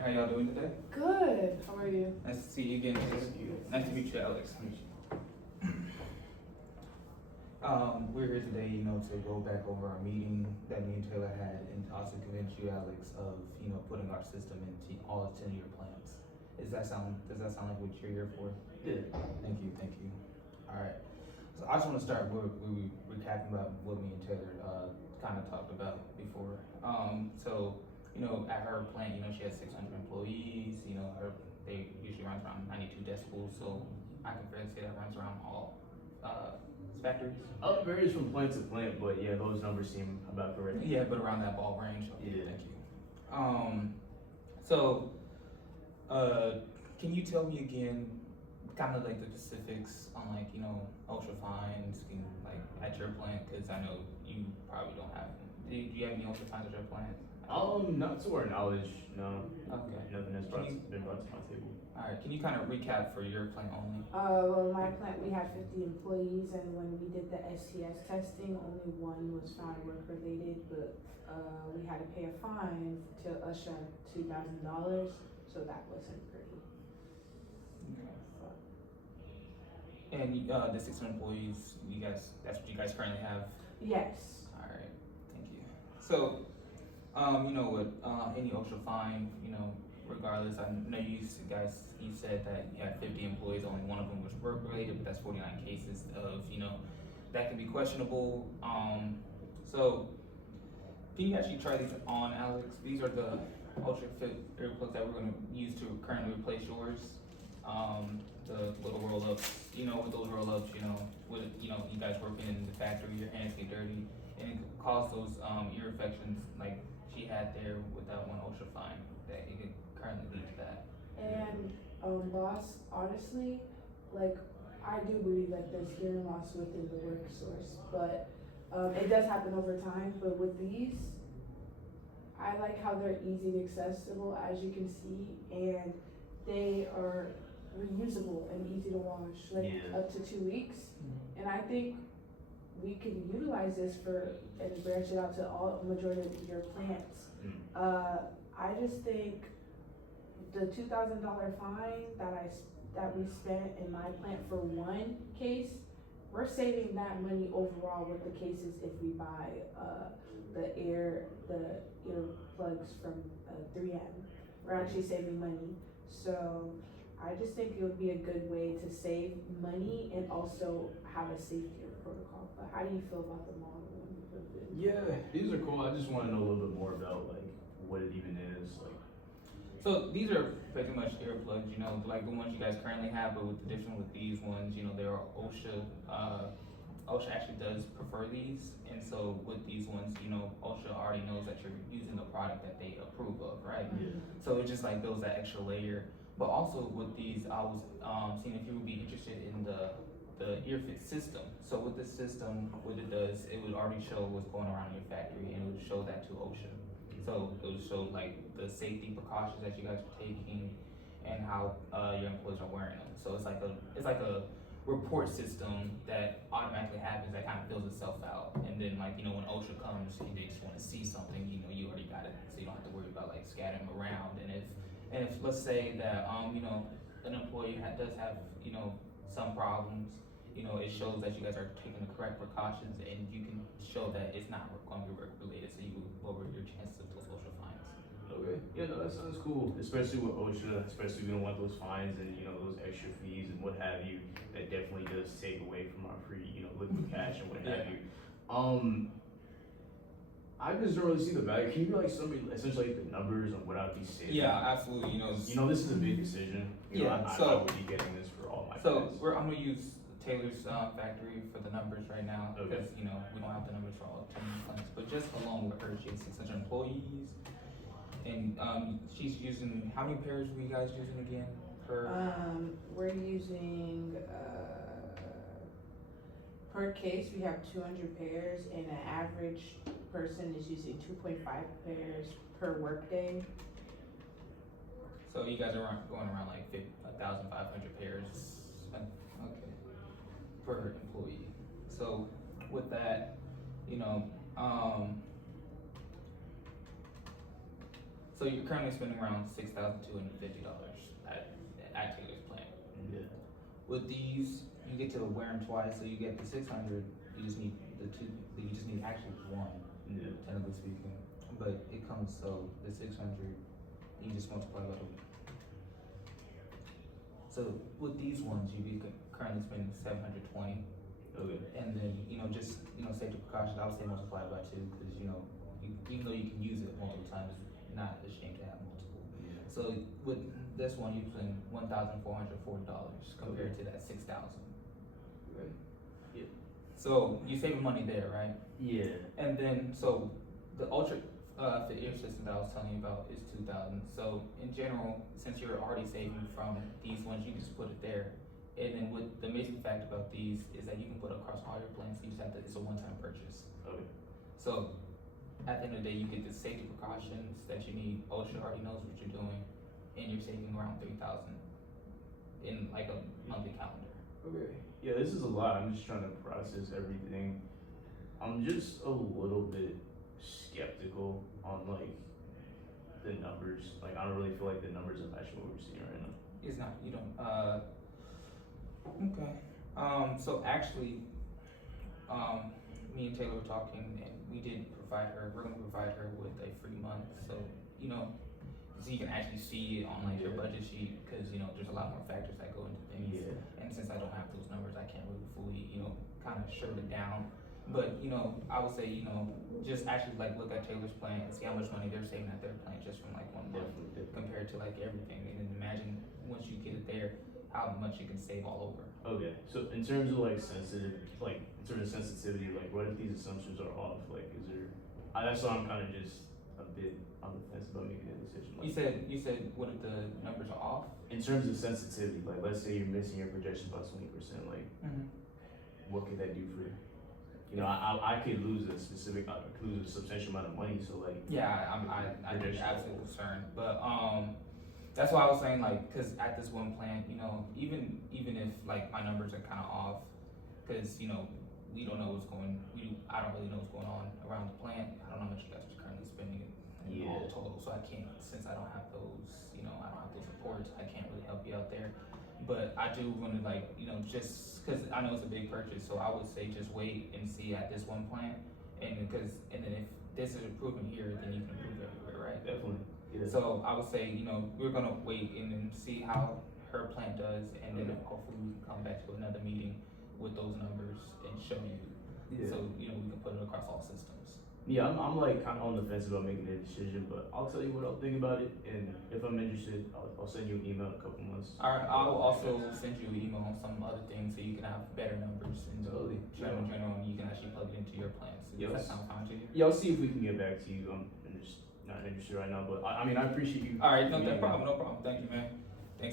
How y'all doing today? Good. How are you? Nice to see you again. Nice to meet you, Alex. We're here today, to go back over our meeting that me and Taylor had, and to also convince you, Alex, of putting our system into all 10 of your plants. Does that sound like what you're here for? Yeah. Thank you. All right. So I just want to start where we recapping about what me and Taylor kind of talked about before. At her plant, she has 600 employees. They usually runs around 92 decibels. So I can fairly say that runs around all factories. It varies from plant to plant, but yeah, those numbers seem about correct. Yeah, but around that ball range. Okay, Yeah. Thank you. Can you tell me again, kind of like the specifics on ultra fines, at your plant? Because I know you probably don't have them. Do you have any ultra fines at your plant? Not to our knowledge, no. Okay. Nothing has been brought to my table. All right. Can you kind of recap for your plant only? Well, my plant, we had 50 employees, and when we did the STS testing, only one was found work-related, but we had to pay a fine to USHA $2,000, so that wasn't pretty. Okay. And the 600 employees, that's what you guys currently have? Yes. All right. Thank you. So, with any ultra fine, regardless, I know you said that you had 50 employees, only one of them was work related, but that's 49 cases of, that can be questionable. So can you actually try these on, Alex? These are the ultra fit earplugs that we're going to use to currently replace yours. The little roll ups, with those roll ups, with, you guys working in the factory, your hands get dirty, and it can cause those ear infections like she had there with that one ultra fine, that it could currently lead to that. And boss, honestly, I do believe that there's hearing loss within the work source, but it does happen over time. But with these, I like how they're easy accessible, as you can see, and they are reusable and easy to wash, up to 2 weeks. And I think we can utilize this and branch it out to all majority of your plants. I just think the $2,000 fine that we spent in my plant for one case, we're saving that money overall with the cases if we buy the ear plugs from 3M. We're actually saving money. So I just think it would be a good way to save money and also have a safety protocol. But how do you feel about the model? Yeah, these are cool. I just want to know a little bit more about what it even is. So these are pretty much earplugs, like the ones you guys currently have, but with the difference with these ones, they are OSHA. OSHA actually does prefer these, and so with these ones, OSHA already knows that you're using the product that they approve of, right? Yeah. So it just builds that extra layer. But also with these, I was seeing if you would be interested in the EarFit system. So with this system, what it does, it would already show what's going around in your factory, and it would show that to OSHA. So it would show the safety precautions that you guys are taking and how your employees are wearing them. So it's like a report system that automatically happens, that kind of fills itself out. And then when OSHA comes and they just want to see something, you already got it, so you don't have to worry about scattering them around. And if let's say that an employee does have some problems, it shows that you guys are taking the correct precautions, and you can show that it's not going to be work related, so you will lower your chances of those OSHA fines. Okay. Yeah, no, that sounds cool. Especially with OSHA, especially we don't want those fines and those extra fees and what have you. That definitely does take away from our free, liquid cash and what have you. I just don't really see the value. Can you be essentially the numbers on what I'd be saving? Yeah, absolutely. This is a big decision. I would be getting this for all my plants. I'm gonna use Taylor's factory for the numbers right now, because we don't have the numbers for all 10 plants, but just along with her, she has 600 employees, and she's using, how many pairs were you guys using again? We're using per case we have 200 pairs, and an average person is using 2.5 pairs per workday. So you guys are going around 1,500 pairs, per employee. So with that, So you're currently spending around $6,250 at Taylor's plan. Yeah. With these, you get to wear them twice, so you get the 600. You just need the two. You just need actually one, Yeah. technically speaking. But it comes so the 600. You just multiply by 2. So with these ones, you'd be currently spending 720, Okay. and then just safety precautions. I would say multiply by 2 because even though you can use it multiple times, you're not ashamed to have multiple. Yeah. So with this one, you spend $1,440 compared to that 6,000. Right. Yeah. So you saving money there, right? Yeah. And then so the Ultra Fit ear system that I was telling you about is 2,000. So in general, since you're already saving from these ones, you can just put it there. And then what the amazing fact about these is that you can put it across all your plans. You just have to. It's a one-time purchase. Okay. So at the end of the day, you get the safety precautions that you need. OSHA already knows what you're doing, and you're saving around 3,000 in like a monthly calendar. Okay. Yeah, this is a lot. I'm just trying to process everything. I'm just a little bit skeptical on like the numbers. Like I don't really feel like the numbers are matching what we're seeing right now. It's not. You don't. Okay. So actually, me and Taylor were talking, and we did provide her. We're gonna provide her with a free month, so so you can actually see it on like your Yeah. budget sheet, because there's a lot more factors that go into things. Yeah. And since I don't have those numbers, I can't really fully kind of shut it down. But I would say just actually like look at Taylor's plan and see how much money they're saving at their plan just from like 1 month Definitely. compared to like everything, and then imagine once you get it there, how much you can save all over. Okay. So in terms of like in terms of sensitivity, like what if these assumptions are off? Like is there? That's why I'm kind of just a bit on the fence about making a decision. Like, You said what if the numbers are off? in terms of sensitivity, like let's say you're missing your projection by 20%, like what could that do for you? I could lose a substantial amount of money, so like. Yeah, I get your absolute concern, but that's why I was saying like, cause at this one plan, even if like my numbers are kind of off, cause we don't know I don't really know what's going on around the plant. I don't know how much you guys are currently spending in all Yeah. total, so I can't, since I don't have those, I don't have those reports, I can't really help you out there. But I do want to like, just cause I know it's a big purchase, so I would say just wait and see at this one plant, and then if this is improving here, then you can improve everywhere, right? Definitely. Yeah. So I would say, we're gonna wait and then see how her plant does, and then Okay. hopefully we can come back to another meeting with those numbers and show you. Yeah. So, we can put it across all systems. Yeah, I'm like kind of on the fence about making a decision, but I'll tell you what I'll think about it, and if I'm interested, I'll send you an email in a couple months. Alright, I'll also send you an email on some other things so you can have better numbers in Totally. general, and you can actually plug it into your plans. Does Yes. that sound fine to you? Yeah, I'll see if we can get back to you. I'm just not interested right now, but I mean, I appreciate you. Alright, no Yeah. problem, Thank you, man.